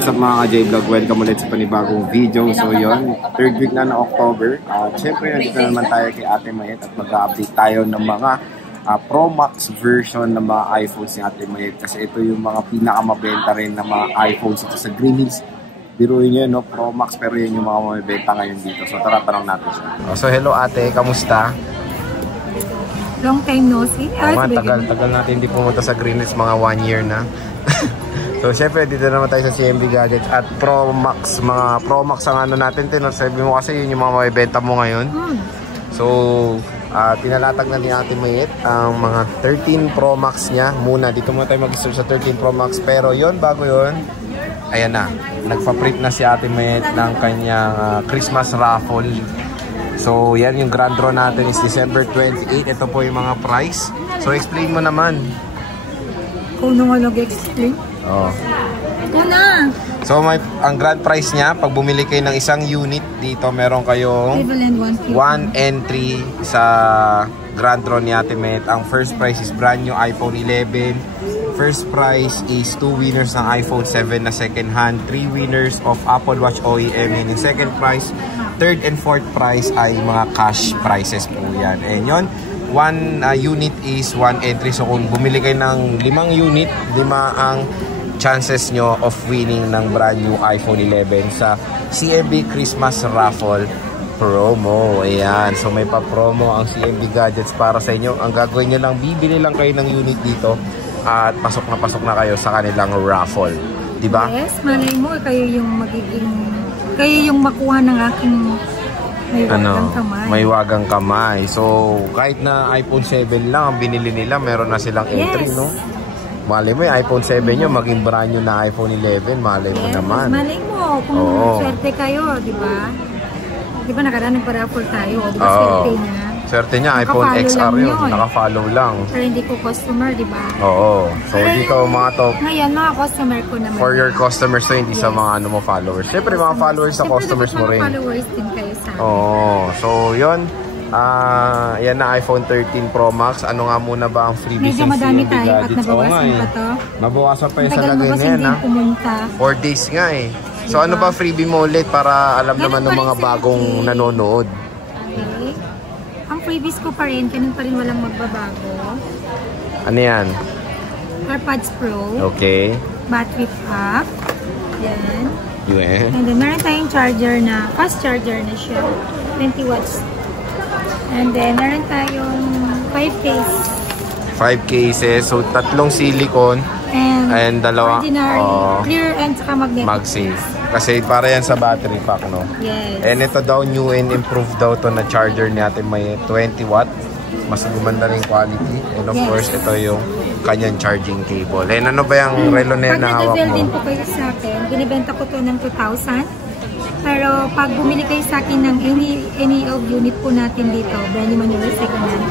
what's up mga ka-J-Vlog? Welcome ulit sa panibagong video. So yun, third week na ng October. Siyempre, nandito naman tayo kay Ate Mayet at mag-update tayo ng mga Pro Max version ng mga iPhones ni Ate Mayet. Kasi ito yung mga pinakamabenta rin ng mga iPhones ito sa Green Hills. Biruin nyo, no? Pro Max, pero yun yung mga mabibenta ngayon dito. So tara, tanong natin siya. So hello ate, kamusta? Long time no see. Tagal natin hindi pumunta sa Green Hills, mga 1 year na. So syempre dito naman tayo sa CMB Gadgets at Pro Max. Mga Pro Max ang ano natin, sabi mo kasi yun yung mga mabibenta mo ngayon. So tinalatag na ni Ate Mayet ang mga 13 Pro Max niya. Muna dito muna tayo mag-search sa 13 Pro Max. Pero yun, bago yun, ayan na, nagpa-print na si Ate Mayet ng kanyang Christmas raffle. So yan yung grand draw natin is December 28. Ito po yung mga price. So explain mo naman. Kung naman nag-explain? Oh. Una! So ang grand prize niya, pag bumili kayo ng isang unit dito, meron kayong 1 entry sa grand draw ni Ate Mayet. Ang first prize is brand new iPhone 11. First prize is 2 winners ng iPhone 7 na second hand, 3 winners of Apple Watch OEM in second prize, third and fourth prize ay mga cash prizes po yan. And yun, 1 unit is 1 entry. So kung bumili kayo ng 5 unit, 5 ang chances nyo of winning ng brand new iPhone 11 sa CMB Christmas Raffle promo. Ayan, so may pa-promo ang CMB Gadgets para sa inyo. Ang gagawin nyo lang, bibili lang kayo ng unit dito at pasok na kayo sa kanilang raffle, di ba? Yes, malay mo kayo yung magiging, kayo yung makuha ng aking may wagang kamay. So kahit na iPhone 7 lang ang binili nila, meron na silang entry, yes. No? Malay mo yung iPhone 7 nyo maging brand new na iPhone 11, malay mo naman. Malay mo kung swerte kayo, di ba? Di ba nakaraan nagpa-raffle tayo, di ba? Swerte niya. Swerte niya, iPhone XR yun. Naka-follow lang. Pero hindi ko customer, di ba? Oo. So dito mga top. Ngayon, mga customer ko naman. For your customers to, hindi sa mga ano mo followers. Siyempre mga followers sa customers mo rin. Mga followers din kayo sa akin. Oo. So yun. Yan na iPhone 13 Pro Max. Ano nga muna ba ang freebies medyo madami tayo at nabawasan pa to. Nabawasan pa yung sa lagay na yan, ha? 4 days nga eh. So ano ba freebie mo ulit para alam naman ng mga bagong nanonood? Okay. Ang freebies ko pa rin, ganun pa rin walang magbabago. Ano yan? AirPods Pro. Okay. Battery pack. Yan. Yeah. And then meron tayong charger na, fast charger na siya. 20 watts. And then meron tayong 5 case. 5 cases. So 3 silicone. And 2 ordinary, clear and saka magnetic. MagSafe. Kasi para yan sa battery pack, no? Yes. And ito daw, new and improved daw to na charger natin. May 20 watt. Mas gumanda rin quality. And of course, ito yung kanyang charging cable. And ano ba yung relo na yan na hawak mo? Pag nag-avail din po kayo sa akin, binibenta ko to ng 2,000. Pero pag bumili kayo sa akin ng any of unit po natin dito, brand new man yung second hand,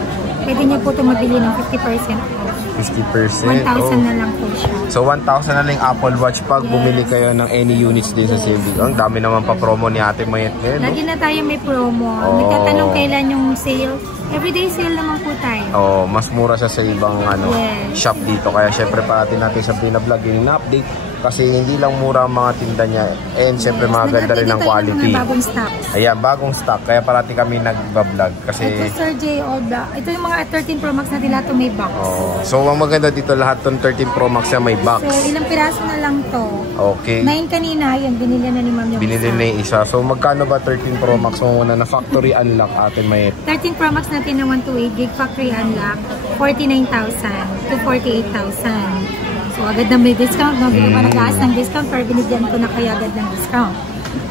pwede niyo po ito mabili ng 50% off. 50%? 1,000 na lang po siya. So 1,000 na lang Apple Watch pag bumili kayo ng any units din sa CMB. Ang dami naman pa promo ni Ate Mayet ngayon. Lagi na tayo may promo. Nagtatanong kailan yung sale. Everyday sale naman po tayo. Mas mura siya sa ibang shop dito. Kaya syempre parati natin sa Pina-Vlog yung update. Kasi hindi lang mura ang mga tinda niya. And syempre maganda rin ang quality. Bagong stock. Ayan, bagong stock. Kaya parati kami nagbablog. Kasi ito Sir J, ito yung mga 13 Pro Max na lahat may box. So ang maganda dito lahat ng 13 Pro Max na may box. So ilang piraso na lang to. Okay. 9 kanina, yan binili na ni Ma'am yung binili na yung isa. So magkano ba 13 Pro Max mo muna na factory unlock Ate Mayet? 13 Pro Max natin na 128 gig factory unlock, 49,000 to 48,000. So agad na may discount, no? Hindi pa nag-aas ng discount, pero binigyan ko na kaya agad ng discount.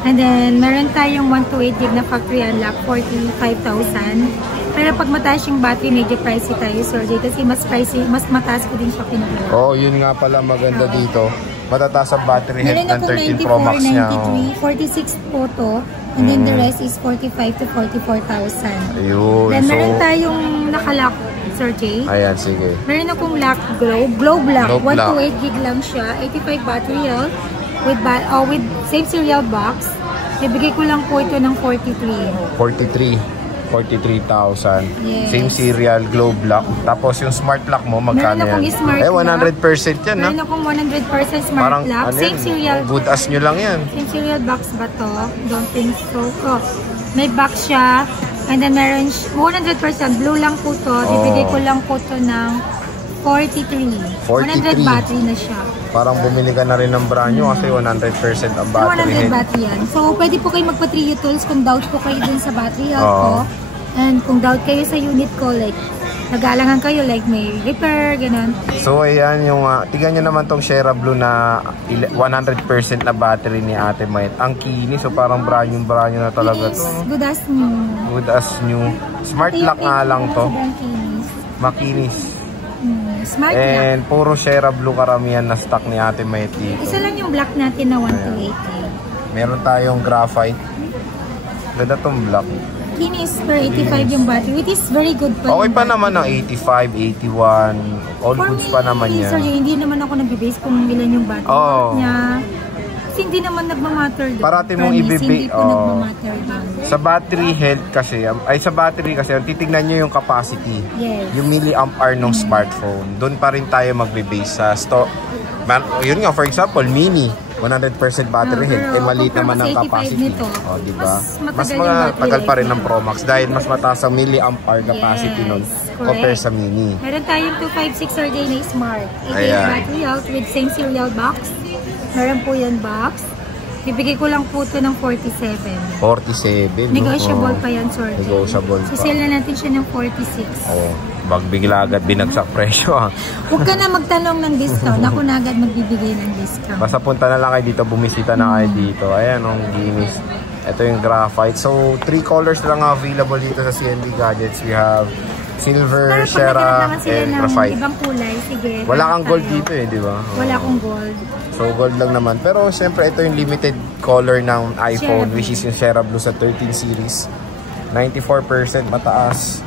And then, meron tayong 128 gig na factory unlock, 45,000. Pero pag mataas yung battery, medyo pricey tayo, Sir J. Kasi mas pricey, mas mataas ko din siya pinag-alala. Yun nga pala maganda dito. Matataas ang battery health ng 13 Pro Max niya. 46 po to. And then the rest is 45 to 44,000. Ayun. Then meron tayong nakalock, Sir J. Ayan, sige. Meron akong lock globe lock. 128 gig lang siya. 85 battery health. With same serial box. Ibigay ko lang po ito ng 43. 43. 43,000. Yes. Same serial, glow block. Tapos yung smart lock mo, magkano yan? Smart 100% yan, ha? Meron akong 100% smart parang, lock. Same serial. Good as nyo lang yan. Same serial box ba to? Don't think so. Oh, may box siya. And then meron 100% blue lang po to. Ibigay ko lang po to ng 43. 100 battery na siya. Parang bumili ka na rin ng brand new kasi 100% ang battery. 100 battery yan. So, pwede po kayo magpa-Trio Tools kung doubt po kayo dun sa battery health ko. And kung doubt kayo sa unit ko, like, nag-aalangan kayo, like may repair, ganun. So, ayan yung, tignan nyo naman tong Sierra Blue na 100% na battery ni Ate Mayet. Ang kinis, so parang brand new na talaga to. Good as new. Good as new. Smart lock nga lang to. Makinis. Smart and lock. Puro Sierra Blue karamihan na stock ni Ate Mayet dito. Isa lang yung black natin na 1280. Meron tayong graphite. Ganda tong black. Kinis per 85 yung battery, which is very good pa. Okay pa naman ang 85, 81. All goods pa naman yan. Sorry, hindi naman ako nagbe-base kung ilan yung battery niya. Kasi hindi naman nagmamatter doon. Parati mong ibibigay. Nagmamatter doon. Sa battery health kasi, sa battery kasi, titignan nyo yung capacity. Yes. Yung milliamp hour ng smartphone. Doon pa rin tayo magbe-base sa stock. Yun nga, for example, mini. 100% battery health. Maliit naman ang capacity. O, diba? Mas matagal pa rin ng Pro Max dahil mas mataas ang milliamp hour capacity nun compare sa mini. Meron tayong 256 RJ na Smart. 88 battery health with same serial box. Meron po yan box. Bibigay ko lang po ito ng 47. 47? Negotiable pa yan, sir. Negotiable pa. Sisale na natin siya ng 46. Oo. Bigla agad binagsak presyo. Huwag ka na magtanong ng discount. Ako na agad magbibigay ng discount. Basta punta na lang kayo dito, bumisita na kayo dito. Ayan, ang ginis. Ito yung graphite. So, 3 colors lang available dito sa CNB Gadgets. We have silver, Sierra, and graphite. Ibang kulay, sige. Wala kang gold dito eh, di ba? Wala akong gold. So, gold lang naman. Pero, syempre, ito yung limited color ng iPhone, which is yung Sierra Blue sa 13 series. 94% mataas.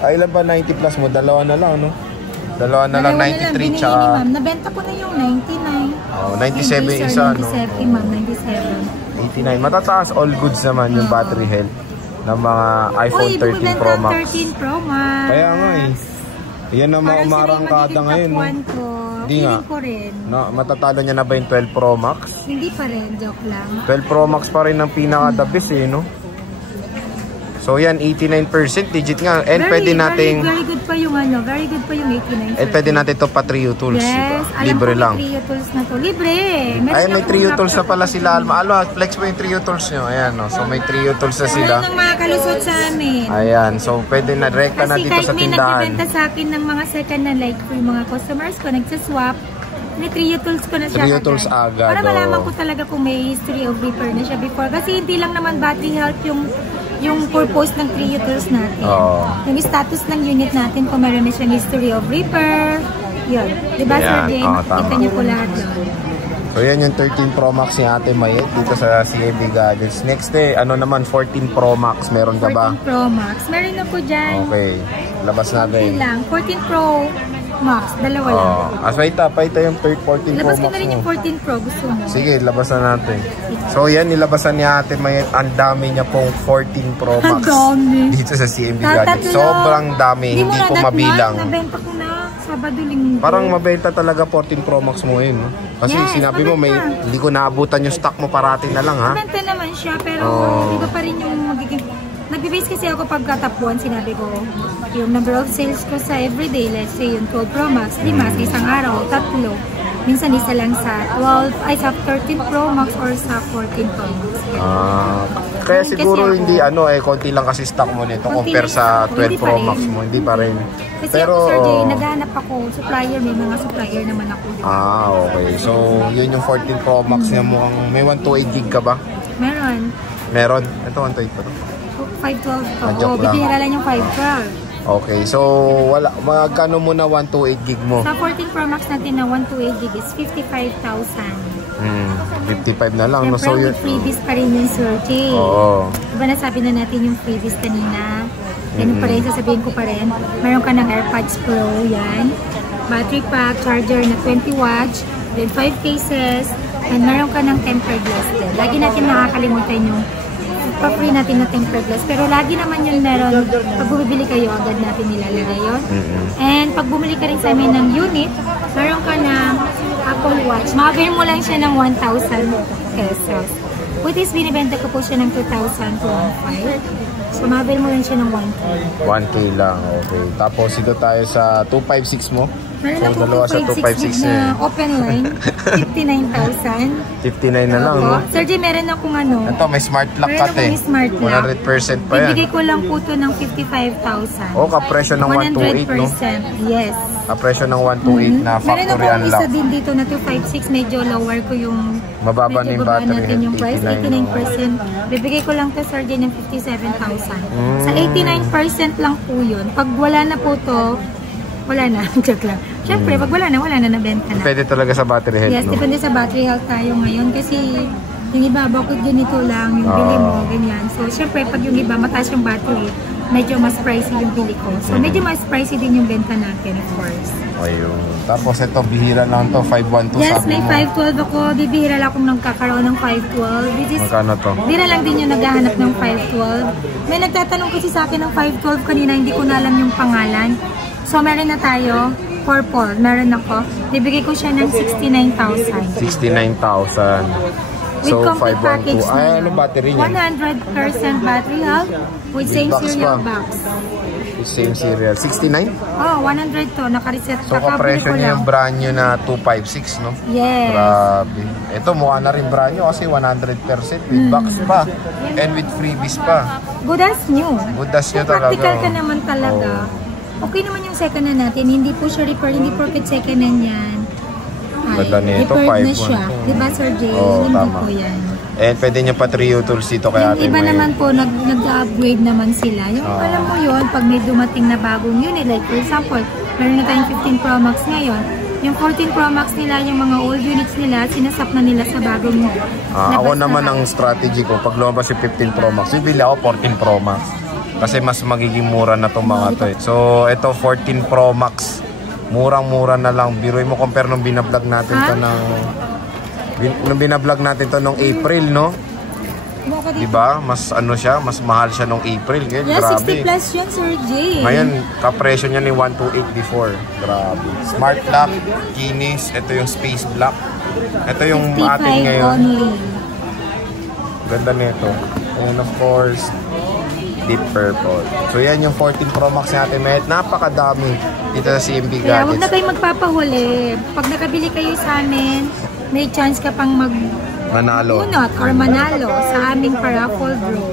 Ay, ilan ba 90 plus mo? Dalawa na lang, no? Dalawa na lang, 93 tsaka... Nabenta ko na yung 99. Oh, 97 isa, no? 97, ma'am, 97. 89. Matataas, all goods naman yung battery health ng mga iPhone 13 Pro Max. 13 Pro Max. Kaya nga eh. Yan ang mga umarangkada ngayon, no? Hindi nga. Matatalo niya na ba yung 12 Pro Max? Hindi pa rin, joke lang. 12 Pro Max pa rin ang pinaka-the best eh, no? So yan, 89% digit nga. And pwede nating... Very good pa yung very good pa yung 89%. And pwede natin ito pa Trio Tools. Yes, diba? Alam libre ko lang. Trio Tools na to. Libre. Ay, may Trio Tools na pala sila. Flex mo yung Trio Tools nyo. Ayan, no? So may Trio Tools na sila. Wala nang makalusot sa amin. Ayan, so pwede na direkta na dito sa tindahan. Kasi kahit may nagbibenta sa akin ng mga second na like yung mga customers ko, nagsaswap, may Trio Tools ko na siya Trio Tools agad. Para malaman ko talaga kung may history of repair na siya before. Kasi hindi lang naman battery health yung purpose ng Trio Tools natin. Yung status ng unit natin kung meron na siyang history of repair. Yun. Diba, Sir Jane? Kita niyo po lahat yun. So yan yung 13 Pro Max ni Ate Mayet dito sa CNB Gadgets. Next day, ano naman, 14 Pro Max. Meron ka ba? 14 Pro Max. Meron ako dyan. Okay. Labas natin. Okay lang. 14 Pro Max. Dalawa lang. Paita yung 14 Pro Max. Labas ko na rin yung 14 Pro. Gusto mo? Sige, labas na natin. So yan, nilabasan ni Ate Mayet. Ang dami niya pong 14 Pro Max. Dito sa CNB Gadgets. Sobrang dami. Hindi po mabilang. Nabenta ko na. Sabado, linggo. Parang mabenta talaga 14 Pro Max mo yun. No? Kasi sinabi mo, hindi ko naabutan yung stock mo, parati na lang, ha? Mabenta naman siya, pero iba pa rin yung magiging... Nag-base kasi ako pagkatapuan, sinabi ko, yung number of sales ko sa everyday, let's say yung 12 Pro Max, 5 sa isang araw, 3. Minsan isa lang sa 13 Pro Max or sa 14 Pro Max. Kaya siguro hindi konti lang kasi stock mo nito compare sa 12 Pro Max mo, hindi pa rin. Kasi pero ako, Sir Jay, naghahanap ako, supplier, may mga supplier naman ako. Okay. So, yun yung 14 Pro Max niya mo. May 128 gig ka ba? Meron? Ito, 128 pa to. 512 pa. Bigyan lang yung 512. Okay, so magkano mo na 128 gig mo? Sa 14 Pro Max natin na 128 gig is 55,000. 55 na lang. Siyempre, so, with freebies pa rin yung Sir Jay. Diba nasabi na natin yung freebies kanina? Ganun pa rin, sasabihin ko pa rin. Meron ka ng AirPods Pro, yan. Battery pack, charger na 20 watts, then 5 cases, and meron ka ng tempered glass din. Lagi natin nakakalimutan yung pa-free natin na tempered glass. Pero lagi naman yun meron, pag bumibili kayo, agad natin nilalagay yun. And pag bumili ka rin sa amin ng unit, meron ka na Apple Watch. Makabili mo lang siya ng 1,000 pesos. With this, binibenta ko po siya ng 2,000 to 1,500. So, mabili mo rin siya ng 1K. 1K lang, okay. Tapos, ito tayo sa 256 mo. Meron so, ako 256 na open line. 59,000. 59 na lang, no? Sir J, meron akong ano. Ito, may smart lock cut eh. May smart lock. 100% pa yan. Bibigay ko lang po ito ng 55,000. O, kapresyo ng 128, no? 100%, yes. Kapresyo ng 128 na factory unlock. Meron akong isa din dito na 256. Medyo lower ko yung... Mababa na yung battery. Natin yung price, 89%. Bibigay ko lang to, Sir J, ng 57,000. Sa 89% lang po yun. Pag wala na po to, wala na. Joke lang. Siyempre, pag wala na, nabenta na. Depende talaga sa battery health, yes, no? Depende sa battery health tayo ngayon. Kasi yung iba, bakit ganito lang, yung bili mo, ganyan. So, siyempre, pag yung iba, mataas yung battery, medyo mas pricey yung bili ko. So, medyo mas pricey din yung benta natin, of course. Ayun. Tapos ito, bihira lang to, 512 yes, sabi mo. May 512 ako. Bibihira lang akong nagkakaroon ng 512. Magkano to? Bihira lang din yung naghahanap ng 512. May nagtatanong kasi sa akin ng 512 kanina, hindi ko na alam yung pangalan. So, meron na tayo. Purple. Meron ako. Bibigay ko siya ng 69,000. 69,000. With So, complete 512. package na. Ay, ano battery niya? 100% battery health with same box serial pa. box. With same serial. 69? Oh, 100 to. Nakareset. So, kapresyo niya yung brand new na 256, no? Yes. Grabe. Ito, mukha na rin brand new kasi 100% with box pa. And with freebies pa. Good as new. Good as new talaga. Practical ka naman talaga. Okay naman yung second hand natin. Hindi po siya repair. Hindi porket second hand yan. Ganda nito, repaired na 512. siya. Diba, Sir Jay? Oo, Hindi tama. po yan. And pwede niya pa trio tools dito kaya Yung iba naman po, nag-upgrade naman sila. Yung alam mo yun, pag may dumating na bagong unit, like for example, meron na tayong 15 Pro Max ngayon, yung 14 Pro Max nila, yung mga old units nila, sinasap na nila sa bagong ako naman ang strategy ko, pag lumabas yung 15 Pro Max, bibili ako 14 Pro Max. Kasi mas magiging mura na itong mga to eh. So, ito 14 Pro Max. Murang-mura na lang. Biruin mo compare nung binablog natin to ng... Nung binablog natin to nung April, no? Diba? Mas ano siya, mas mahal siya nung April. Kaya, yes, grabe. 60 plus yun, Sir Jay. Ngayon, kapresyo niya ni 128 before. Grabe. Smart lock, keyless. Ito yung space block. Ito yung atin ngayon. Only. Ganda nito. And of course, deep purple. So yan yung 14 Pro Max natin. May napakadami dito sa CMB Gadgets. Kaya huwag na kayo magpapahuli. Pag nakabili kayo sa amin, may chance ka pang manalo or manalo sa aming paraffle draw.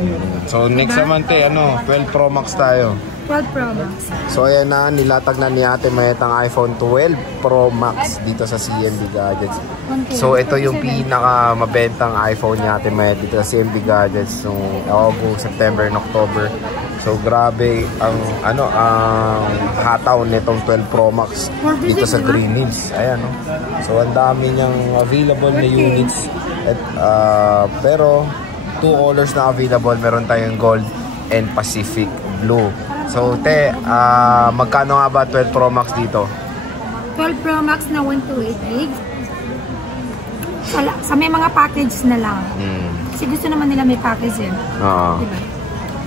So next naman 12 Pro Max tayo. 12 Pro Max. So ayan na, nilatag na ni Ate Mayet ang iPhone 12 Pro Max dito sa CMB Gadgets. So ito yung pinaka mabentang iPhone ni Ate Mayet dito sa CMB Gadgets noong August, September and October. So grabe ang ang hataw nitong 12 Pro Max dito sa Green Hills. Ayan, no. So ang dami niyang available na units. At, pero 2 colors na available. Meron tayong gold and Pacific blue. So te, magkano nga ba 12 Pro Max dito? 12 Pro Max na 128 gig. Sa may mga package na lang. Kasi gusto naman nila may package yun. Diba?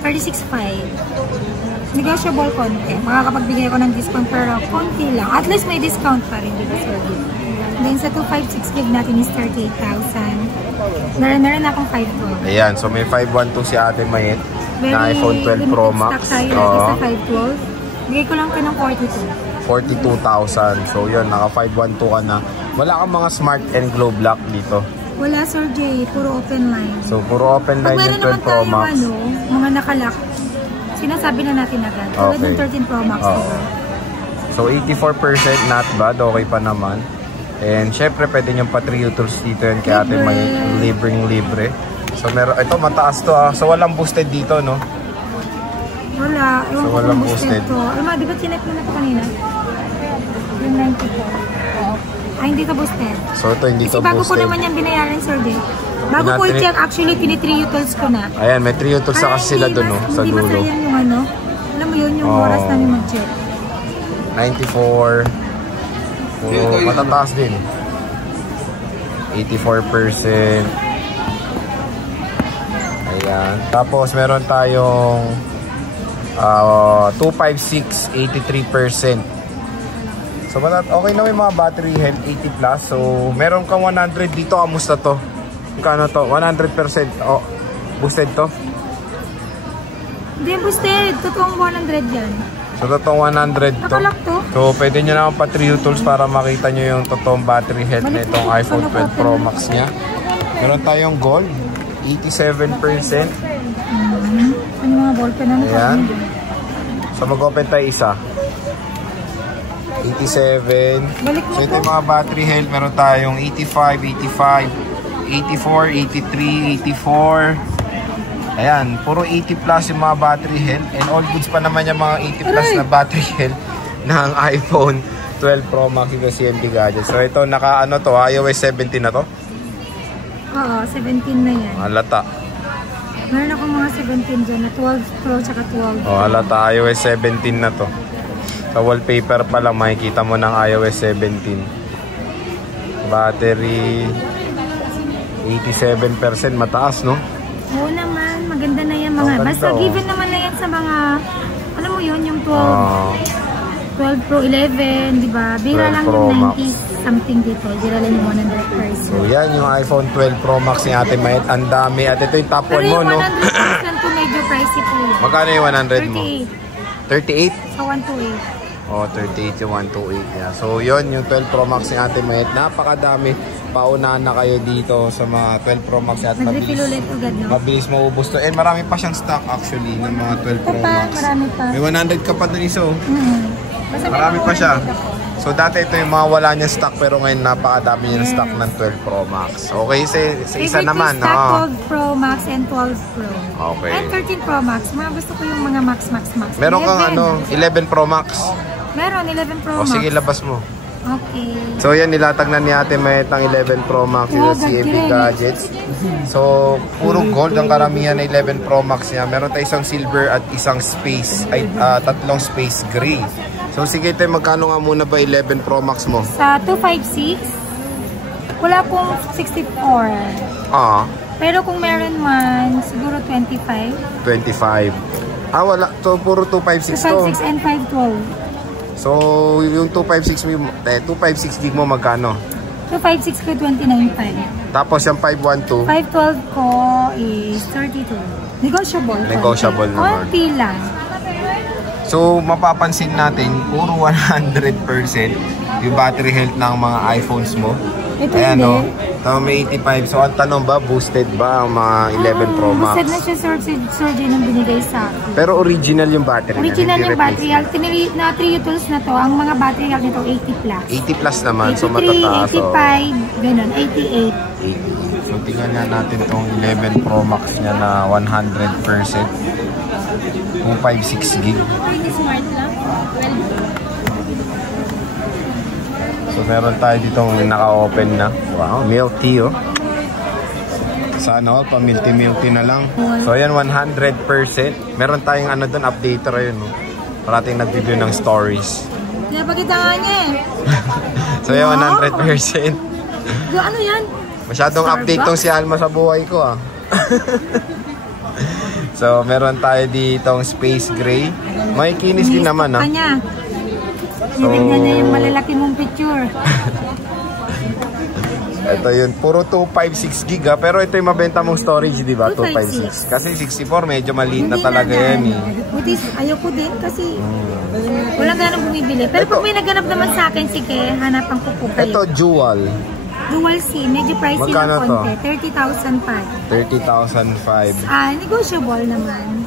36.5. Negotiable konti. Makakapagbigay ako ng discount pero konti lang. At least may discount pa rin dito, Sir G. Then sa 256 gig natin is 38,000. Meron akong 512. Ayan, so may 512 si Ate Mayet na iPhone 12 Pro Max. Sa 512. Bigay ko lang ka ng 42,000. So yun, naka 512 ka na. Wala kang mga smart and globe lock dito. Wala, Sir J. Puro open line. So puro open line yung 12 Pro Max. Mga nakalock, sinasabi na natin agad. Tulad ng 13 Pro Max. So 84% not bad. Okay pa naman. And syempre pwede nyo pa trio tools dito yun kaya Ate Mayet. Libre. So meron, ito mataas to So walang boosted dito, no? Wala. So walang boosted. Alma, di ba chinek mo na ito kanina? Yung 94. Ay, hindi to boosted. So ito hindi to boosted. Kasi bago ko naman yung binayaran, Sir J. Bago ko i-check, actually, tinitrio tools ko na. Ayan, may trio tools na kasi sila doon, no? Sa dulo. Hindi ba sayang yung ano? Alam mo yun, yung oras namin mag-check. 94. Puro matataas din. 84%. Ayan. Ayan. Tapos meron tayong 256, 83%. So okay na yung mga battery health, 80 plus. So meron kang 100 dito. Kamusta to? Kano to? 100%. Oh, boosted to? Hindi boosted. Totoong 100 yan. So totoong 100 to. Nakalak to. So pwede nyo naman pa 3 tools para makita nyo yung totoong battery health na itong iPhone 12 Pro Max nya. Meron tayong gold, 87%. Ano mga ballpen na Ayan. So mag-open tayo isa. 87. Balik mo So ito yung mga battery health. Meron tayong 85, 85, 84, 83, 84. Ayan, puro 80 plus yung mga battery health. And all goods pa naman yung mga 80 plus na battery health ng iPhone 12 Pro Max yung CMB Gadget. So ito, naka-ano to, iOS 17 na to? Oo, 17 na yan. Halata. Meron ako mga 17 dyan na 12 Pro tsaka 12. Oh, halata, iOS 17 na to. Sa wallpaper pa lang makikita mo ng iOS 17. Battery 87%, mataas, no? Oo naman, maganda na yan mga. Basta given naman na yan sa mga, alam mo yun, yung 12 Pro 11, di ba? Bira lang yung 90 something dito. Bira lang yung 100%. So yan yung iPhone 12 Pro Max ni Ate Mayet. Ang dami. At ito yung top 1 mo, no? Pero yung 100% po medyo pricey po yan. Magkano yung 100 mo? 38. 38? Sa 128. Oh, 38 yung 128 niya. So yun, yung 12 Pro Max ni Ate Mayet. Napakadami. Paunahan na kayo dito sa mga 12 Pro Max at nag-refill ulit agad, no? Mabilis maubos to. And marami pa siyang stock actually ng mga 12 Pro Max. Marami pa. May 100 ka pa dun iso. Basta Marami pa siya. So dati ito yung mga wala niyang stock pero ngayon napakadami niyang stock ng 12 Pro Max. Okay, sa isa naman. Stock 12 Pro Max and 12 Pro. Okay. And 13 Pro Max. Mga gusto ko yung mga Max. Meron kang 11 Pro Max? Meron, 11 Pro Max. O sige, labas mo. Okay. So yan, nilatag na ni Ate Mayet ang 11 Pro Max sa CMB Gadgets. So puro gold ang karamihan na 11 Pro Max niya. Meron tayo isang silver at isang space, ay tatlong space gray. So sige tayo, magkano nga muna ba 11 Pro Max mo? Sa 256, wala pong 64. Pero kung meron man, siguro 25. 25. Wala. So puro 256 to. 256 and 512. So, yung 256 gig mo magkano? 256 ko 29.5. Tapos yung 512? 512 ko is 32. Negotiable. Negotiable naman. Konti lang. So, mapapansin natin, puro 100% yung battery health ng mga iPhones mo. Ito ayan, hindi. May 85. So, ang tanong ba, boosted ba ang mga 11 Pro Max? Boosted na siya, Sir Jay, nang binigay sa akin. Pero original yung battery. Original yung battery health. Na 3 tools na to, ang mga battery health nito 80 plus. 80 plus naman, 83, so matataas. 85, ganun, 88. 88. So, tingnan nga natin tong 11 Pro Max niya na 100%. 256 gig. Smart lang. So meron tayo ditong naka-open na. Wow, milk tea oh. Sana all, pa-milk na lang. So ayan, 100%. Meron tayong ano doon, updater yun. No? Parating nag-review ng stories. Pinapakita nga niya eh. So yan, 100%. Ano yan? Masyadong update tong si Alma sa buhay ko ah. So meron tayo ditong space gray. May kinis din naman ah. Nilagyan niya yung malalaki mong picture. Ito yun, puro 256 gig ha. Pero ito yung mabenta mong storage, di ba? 256. Kasi 64, medyo maliit na talaga yan eh. Butis, ayoko din kasi walang ganang bumibili. Pero pag may naghanap naman sa akin, sige, hanapan ko po kayo. Ito, dual. Dual SIM, medyo pricey magkano ng konti. 30,005. 30,005. Negotiable naman.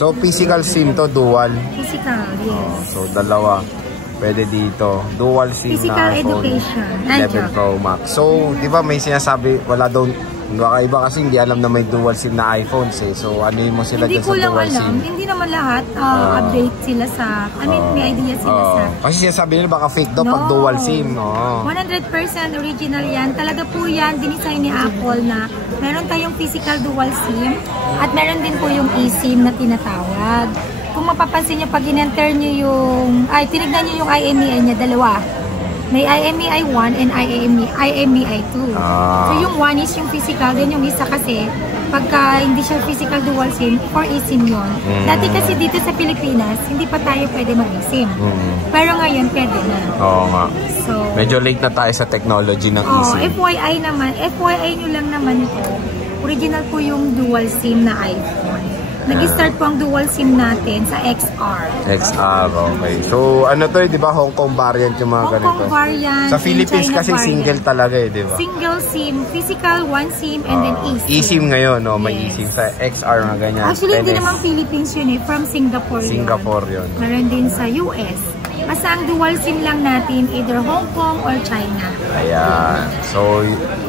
So, physical SIM to, dual. Physical, yes. So, dalawa. Pwede dito. Dual SIM physical na education. 11 Pro Max. So, di ba may sinasabi, wala daw, iba kasi hindi alam na may dual SIM na iPhones eh. So, ano mo sila dyan sa dual SIM? Hindi naman lahat update sila sa, may idea sila sa. Kasi sinasabi nila baka fake daw pag dual SIM. 100% original yan. Talaga po yan, dinisign ni Apple na meron tayong physical dual SIM at meron din po yung eSIM na tinatawag. Kung mapapansin nyo, pag in-enter nyo yung, tinignan nyo yung IMEI niya, dalawa. May IMEI 1 and IMEI 2. So yung 1 is yung physical, then yung isa kasi, Pagka hindi siya physical dual SIM, for eSIM yun. Dati kasi dito sa Pilipinas, hindi pa tayo pwede mag-eSIM. Pero ngayon, pwede na. Oo nga. So, medyo late na tayo sa technology ng eSIM. FYI nyo lang naman ito. Original po yung dual SIM na iPhone. Nag-start po ang dual SIM natin sa XR. XR, okay. So, ano to, di ba? Hong Kong variant yung mga ganito. Hong Kong variant. Sa Philippines China kasi variant. single talaga di ba? Single SIM, physical, one SIM, and then eSIM. eSIM ngayon, no? May eSIM sa XR na ganyan. Actually, hindi naman Philippines yun eh. From Singapore yun. Singapore yun. Meron din sa US. Basta ang dual SIM lang natin, either Hong Kong or China. Ayan. So,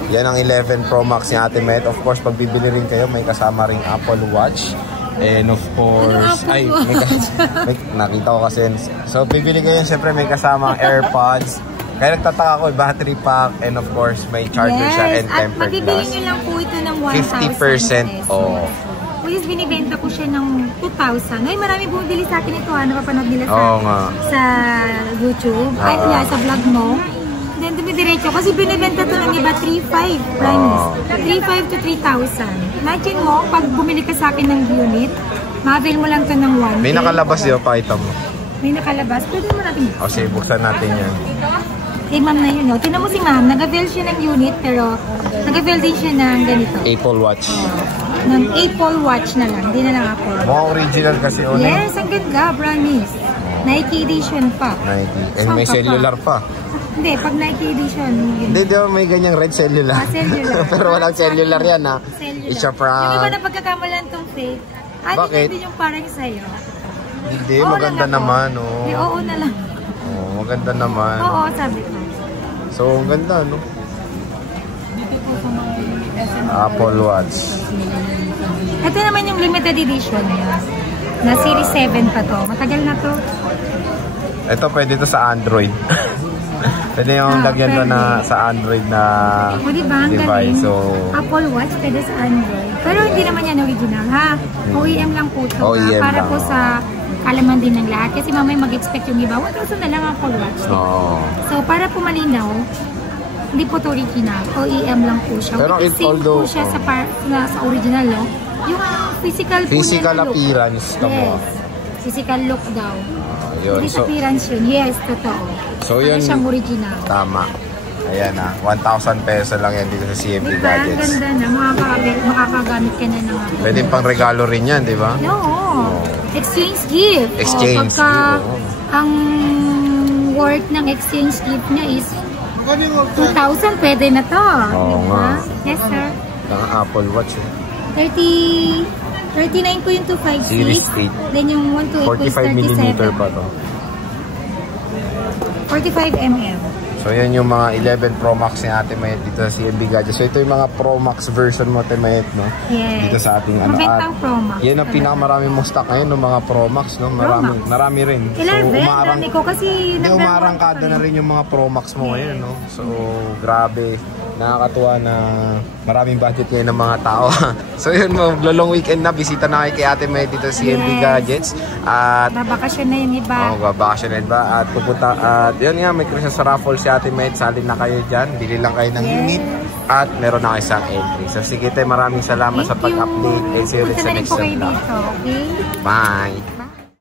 yan ang 11 Pro Max ni Ate Met. Of course, pag bibili rin kayo, may kasama ring Apple Watch. And of course, nakita ko kasi. So, bibili kayo, syempre may kasama AirPods. Kaya nagtataka ko, battery pack. And of course, may charger siya and tempered glass. At mabibili nyo lang po ito ng 50% off. Please, binibenta ko siya ng 2,000. Ay, marami bumibili sa akin ito. Napapanood nila sa YouTube. Ay, sa vlog mo. Then, dumidiretso. Kasi binibenta to ng iba 3,500. Promise. 3,500 to 3,000. Imagine mo, pag bumili ka sa akin ng unit, ma-avail mo lang to ng 1. May nakalabas yun, pakita mo. May nakalabas. Pwede mo natin. O, sige, buksan natin yan. Eh, ma'am na yun, no? Tingnan mo si ma'am. Nag-avail siya ng unit, pero nag-avail din siya ng ganito. Apple Watch. Ng Apple Watch na lang. Hindi na lang Apple. Mukhang original kasi. Yes, ang ganda. Promise. Nike edition pa. Nike. And may cellular pa. Hindi, pag Nike edition. Hindi, di ba may ganyang red cellular? Cellular. Pero walang cellular yan, ha? Cellular. It's a prank. Yung iba na pagkakamalan tong fake. Bakit? Hindi yung parang sa'yo. Hindi, maganda naman, oh. Hindi, oo na lang. Oh, maganda naman. Oo, sabi ko. So, ang ganda, no? Apple Watch. Ito naman yung limited edition na Series 7 pa to. Matagal na to. Ito, pwede to sa Android. Pwede yung lagyan to na sa Android na device. So, Apple Watch pwede sa Android. Pero hindi naman yan original, ha? OEM lang po ito. Para po sa kalaman din ng lahat. Kasi mamay mag-expect yung iba. 1,000 na lang Apple Watch. So, para po malinaw, hindi po ito original. OEM lang po siya. Pero although po siya sa original, no? Yung physical appearance. Yes. Physical look daw. Yun. So, appearance yun. Yes, totoo. So, yun. Siyang original. Tama. Ayan na. 1,000 peso lang yan dito sa CMB Gadgets. Ganda na. Makakagamit ka na naman. Pwede pang regalo rin yan, di ba? No. Exchange gift. Exchange gift. Ang worth ng exchange gift niya is 2,000. Pwede na to. Oo nga. Yes, sir. Ang Apple Watch. 39 ko yung 256. Series 8. Then yung 128 ko is 45mm pa to. 45mm. So yan yung mga 11 Pro Max ni Ate Mayet dito sa CMB Gadgets. So ito yung mga Pro Max version mo, Ate Mayet, no? Yes. Dito sa ating Mabentang Pro Max. Yan ang pinakamaraming mong stock ngayon ng mga Pro Max, no? Marami rin. 11, dami ko kasi umarangkada na rin yung mga Pro Max mo ngayon, no? So grabe. Nakakatuwa na maraming budget ngayon ng mga tao. So yun, maglo-long weekend na. Bisita na kayo kay Ate Mayet dito sa CMB Gadgets. At babakasyon na yung iba. Babakasyon na iba. At pupunta. At yun nga, may Christmas raffle si Ate Mayet. Salin na kayo dyan. Bili lang kayo ng unit. At meron na kayo isang entry. So sige tayo, maraming salamat sa pag-update. And see you ulit sa next vlog. Okay? Bye!